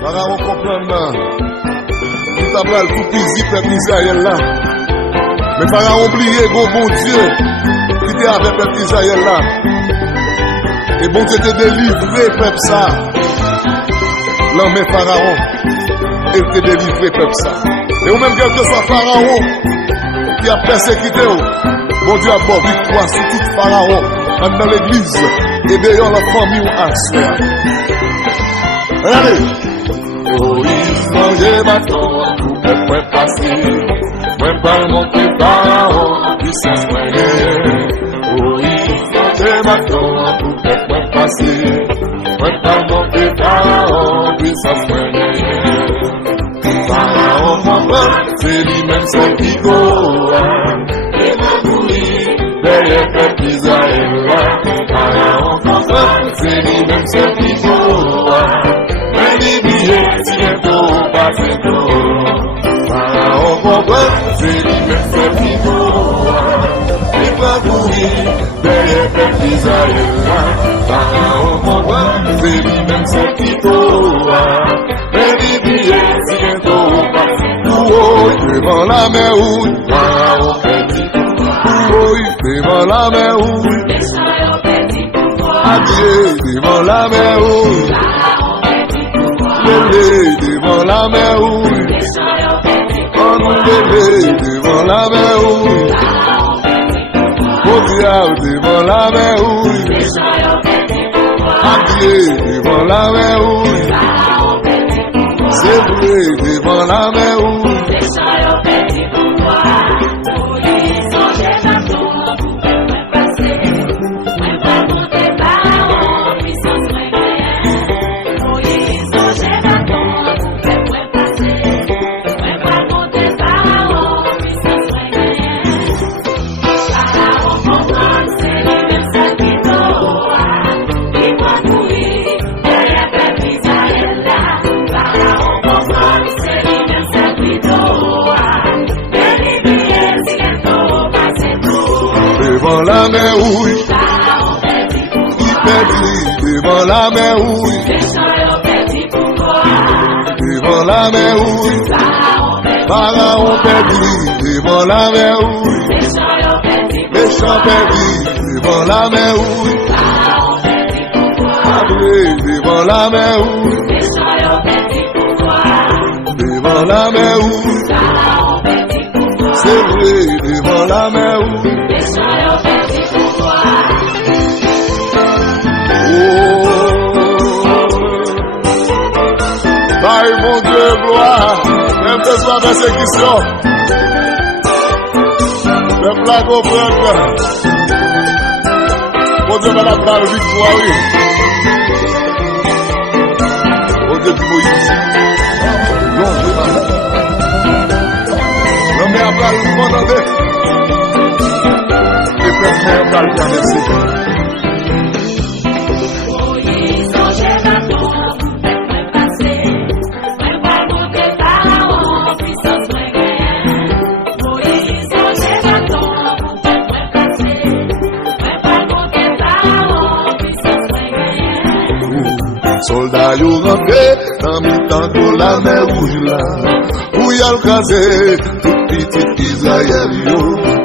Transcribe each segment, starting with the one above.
Pharaon comprend il t'a pris tout physique peuple Israël là. Mais Pharaon oublié bon Dieu qui était avec le peuple Israël là. Et bon Dieu te délivré peuple ça. L'homme Pharaon, il te délivré peuple ça. Et ou même quel que soit Pharaon qui a persécuté, bon Dieu a bon victoire sur tout Pharaon dans l'église et d'ailleurs la famille ou à soi. Regardez. Moïse mangeait bâton pour que point passer. Point pas monter Pharaon, puissance moyenne. Moïse mangeait bâton pour que point passer. Point pas monter Pharaon, puissance moyenne. Pharaon comprend, c'est lui-même son bigot. Et va mourir derrière peuple Israël. Pharaon comprend, c'est lui-même son bigot. Pharaon comprend, c'est lui-même fait pivot. Il va courir derrière peuple d'Israël. Pharaon comprend, c'est lui-même fait pivot. Mais les billets, c'est bientôt passé. Devant la mer rouge, Pharaon fait pivot. Devant la mer rouge, adieu, devant la mer rouge. Devant la mer rouge, on nous bébé devant la mer rouge, au diable devant la mer rouge, habillé devant la mer rouge, c'est vrai devant la mer rouge. Devant la mer rouge, il perdit devant la mer rouge. Devant la mer rouge, Pharaon perdit devant la mer rouge. Méchant perdit devant la mer rouge. Abré devant la mer rouge. Devant la mer rouge, c'est vrai devant la mer rouge. Bye mon Dieu, gloire, même que ce soit persécution, le plat comprendre. Mon Dieu va la prendre victoire, oui. Mon Dieu de Moïse. Non, je vais non, mais après, le monde et peuple va le traverser. Soldat yo rentré dans mi-temps de la mer rouge là, où y a le casé, tout petit Israël yo.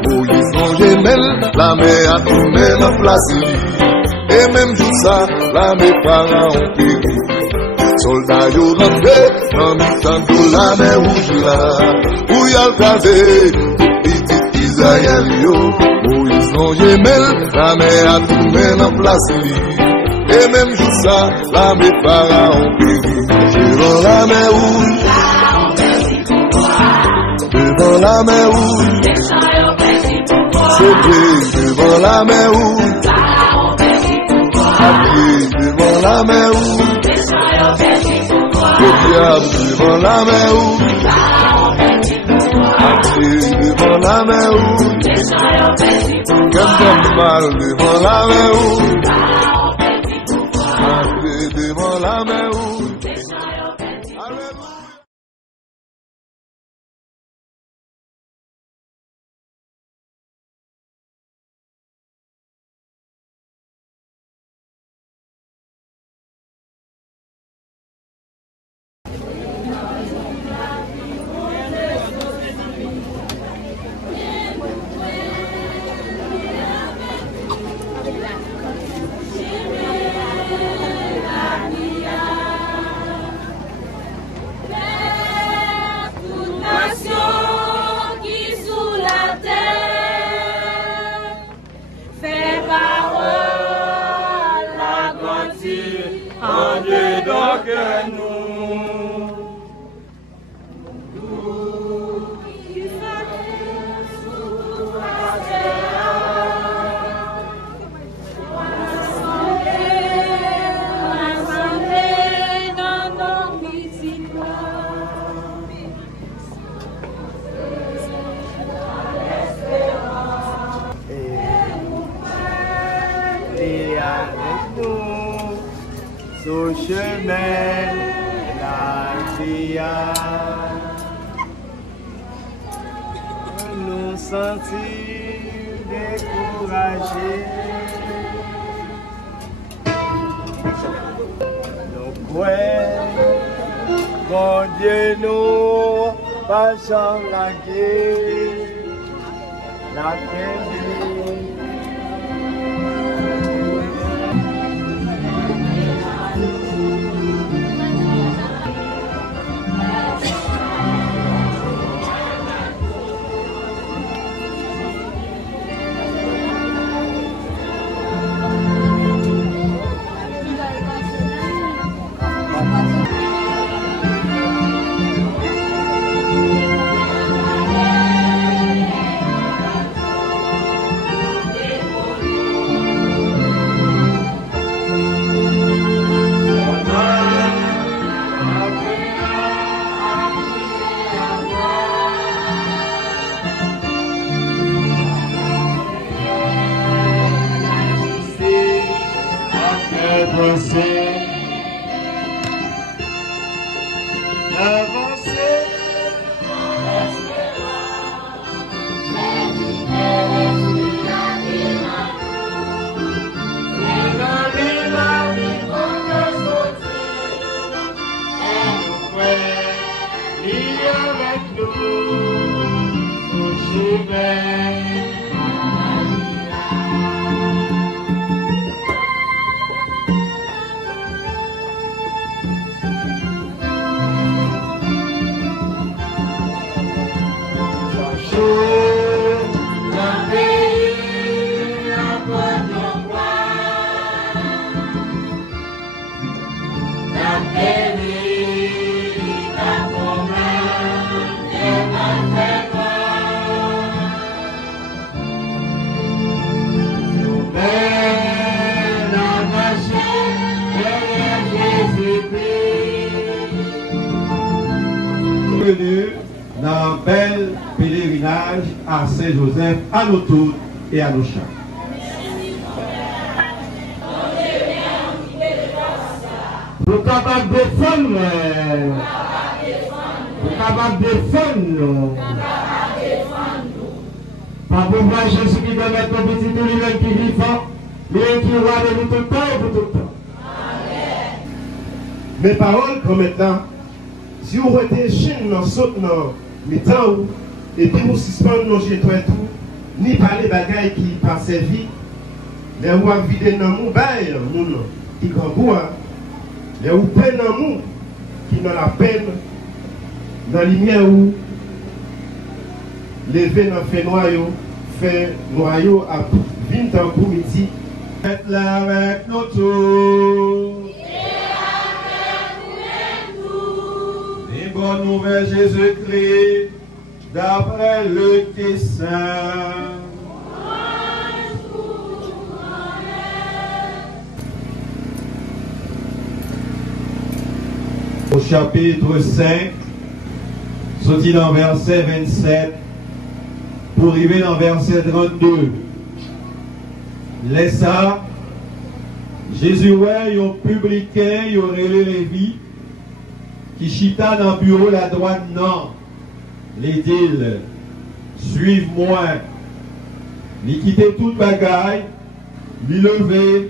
Moïse non gemelle, la mer a tourné dans place. Et même jour ça, la mer Pharaon péri. Soldat yo rentré dans mi-temps de la mer rouge là, où y a le casé, tout petit Israël yo. Moïse non gemelle, la mer a tourné dans place. Et même jour ça, la mer Pharaon péri. Devant la mer rouge, devant la mer rouge, c'est vrai devant la mer rouge, habillé devant la mer rouge, le diable devant la mer rouge, habillé devant la mer rouge, qu'un mal devant la mer rouge. Devant la mer rouge. Alléluia. ici, en Dieu donc nous. Au chemin, la vie, nous sentir découragés. Nous croyons, bon Dieu, nous passons la guerre, la guerre. Dans un bel pèlerinage à Saint-Joseph, à nous tous et à nos chats. Nous sommes capables de défendre. Nous sommes capables de défendre. Par pouvoir Jésus qui doit mettre nos petits tout lui-même qui vivant, lui qui roi de nous tout le temps et pour tout le temps. Mes paroles, comme maintenant, si vous êtes chaîne dans saute dans mes temps, et puis vous suspendez nos jets et tout, ni parler bagaille qui par servi, les ou vider dans mon bail, mon qui grand bois, les ou peine dans mon qui dans la peine, dans la lumière où lever dans fait noyau à 20 ans pour midi. Faites là avec nous tous. Les bonnes nouvelles Jésus-Christ, d'après le dessein. Au chapitre 5, sorti dans verset 27, pour arriver dans verset 32. Laisse ça, Jésus, ouais, un publicain, il aurait les Lévi, qui chita dans le bureau la droite, non, les dit, suive-moi. Il quittait toute bagaille, il levait,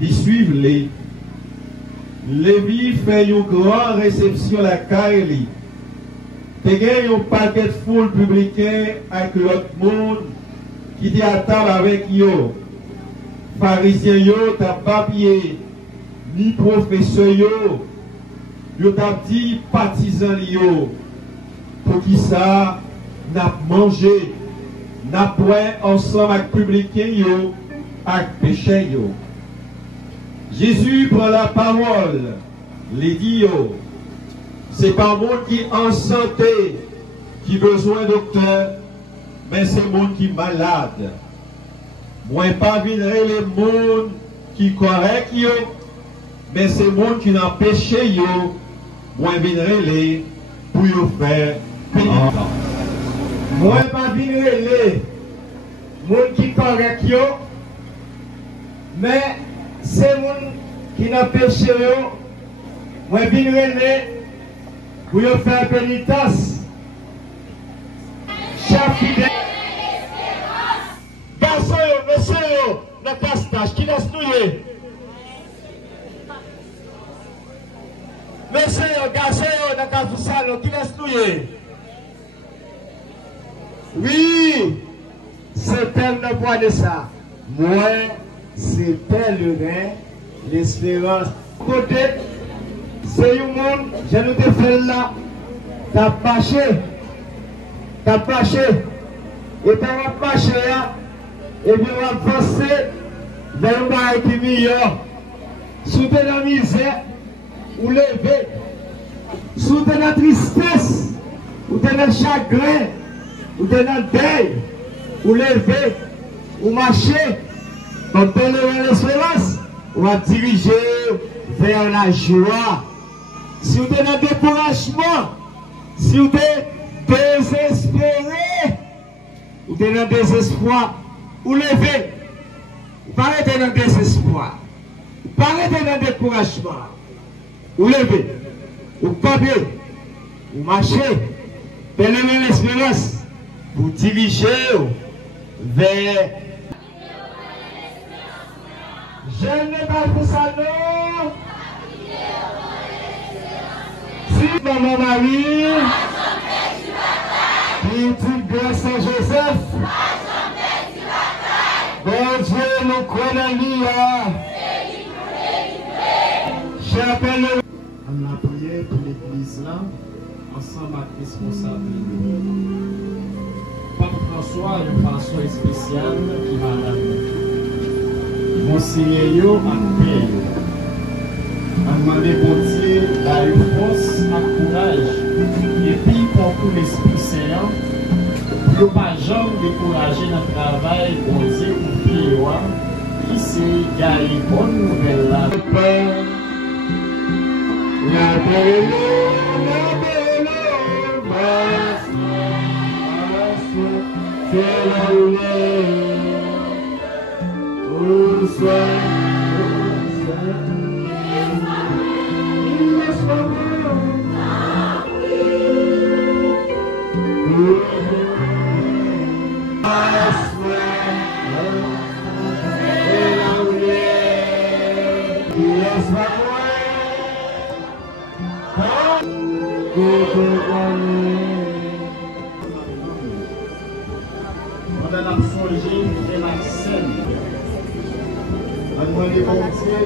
il suivre les. Lévi fait une grande réception à la Kaili. Il y a un paquet de foule publicain avec l'autre monde qui était à table avec eux. Pharisiens, yo, t'as papier, ni professeur, yo, t'as dit partisans, yo, pour qui ça, n'a mangé, n'a point ensemble avec publicains, yo, avec péché, yo. Jésus prend la parole, les dit, oh, c'est pas monde qui en santé, qui besoin docteur, mais c'est monde qui malade. Moi, pas viendrai les monde qui correct, yo, mais c'est monde qui n'a péché, yo, moi, viendrai les pour yo faire pénitence. Moi, pas viendrai les monde qui correct, yo, mais c'est monde qui n'a péché, yo, moi, viendrai les pour yo faire pénitence. Chers fidèles, garçon, monsieur, le castache, qui laisse nouiller? Monsieur, garçon, le castache, qui laisse nouiller? Oui, c'était le point de ça. Moi, c'était le rêve, l'espérance. Côté, c'est un monde, je nous ai fait là, t'as marché, et t'as marché là, et puis on va passer vers un bail qui est meilleur. Sous la misère, ou lever, sous la tristesse, ou dans le chagrin, ou dans le deuil, ou lever, ou marcher, dans l'espérance, on va diriger vers la joie. Si vous êtes dans le découragement, si vous êtes désespéré, ou êtes dans le désespoir, ou levez, ou pas être dans le désespoir, ou pas être dans le découragement, ou levez, ou campez, ou marchez, vers l'espérance, vous dirigez vers. Je n'ai pas pour ça, non. Si maman Marie, petite grâce à Joseph, bon Dieu nous connaît l'IA. J'appelle le. On a prié pour l'église là, ensemble avec les responsables. Pape François, une façon spéciale qui va là. Monseigneur a paix. On demande bon Dieu la force, la courage. Et puis pour tout l'Esprit Saint, pour ne pas jamais décourager notre travail, bon Dieu, pour Pierre, qui c'est gagner bonne nouvelle là. La belle, c'est la lumière. Pendant la forgée de la scène, on demande bon Dieu.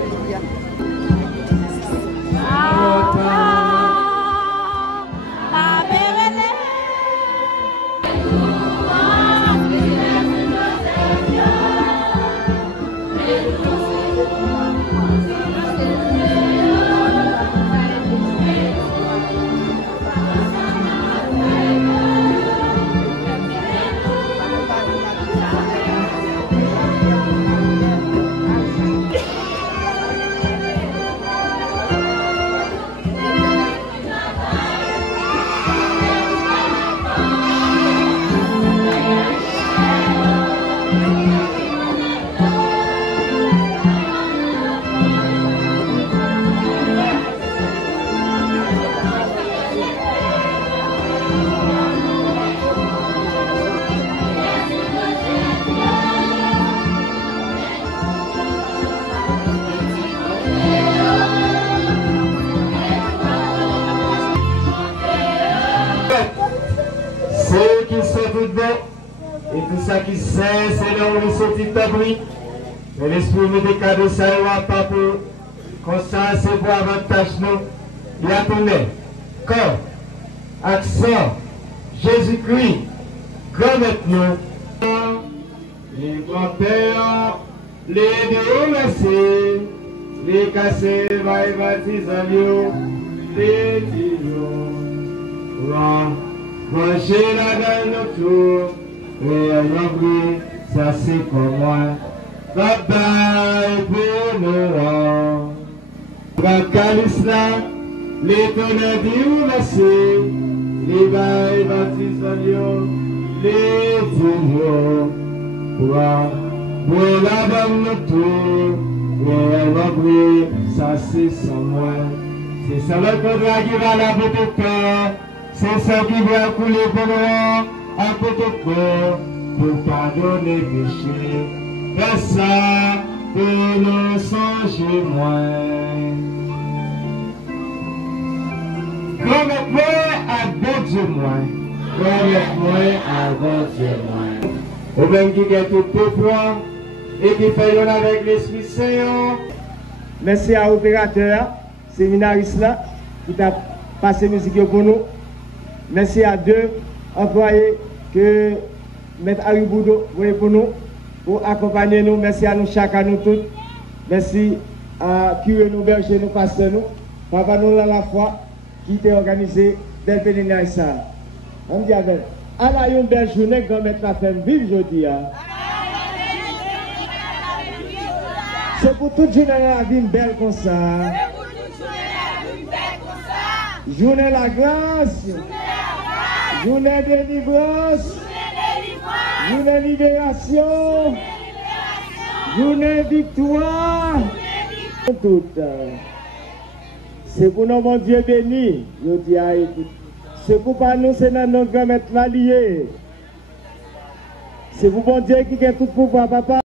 Ceux qui sont tout bon, et tout ça qui sait, c'est là où ils sont tout abri. Mais l'esprit me dit cadeau ça, il va pas pour. Comme ça, c'est pour avantage nous. Il a tourné. Corps, accent, Jésus-Christ, grand maintenant. Les grands-pères, les deux merci. les cassés, les baptisants, les dions. Manger la donne autour, et l'oubli, ça c'est comme moi. Bye pour nous. Bacalisla, les tonnerres du merci, les baptisants, les dions. Pour la bonne autour, et l'oubli, ça c'est sans moi. C'est ça le contrat qui va la botte au cœur. C'est ça qui va couler pour moi, un peu de corps, pour pardonner les péchés. Et ça, pour ne changer moins. Promets-moi à bon Dieu moins. Promets-moi à bon Dieu moins. Au même qui est tout peuple et qui fait l'on avec l'Esprit Saint. Merci à l'opérateur, séminariste là, qui t'a passé musique pour nous. Merci à deux employés que M. Ariboudo voyez pour nous, pour accompagner nous. Merci à nous, chacun, nous tous. Merci à curé nous, berger nous, pasteur nous, papa nous à la foi, qui t'a organisé del pèlerinage ça. On dit avec, à la une belle journée, quand mettre la femme vive aujourd'hui. C'est pour toute journée la vie belle comme ça. Journée la grâce. Journée de délivrance, journée de libération, journée de victoire. C'est pour nous, mon Dieu béni. C'est pour pas nous, c'est dans notre grand maître l'allié. C'est pour mon Dieu qui a tout pouvoir, papa.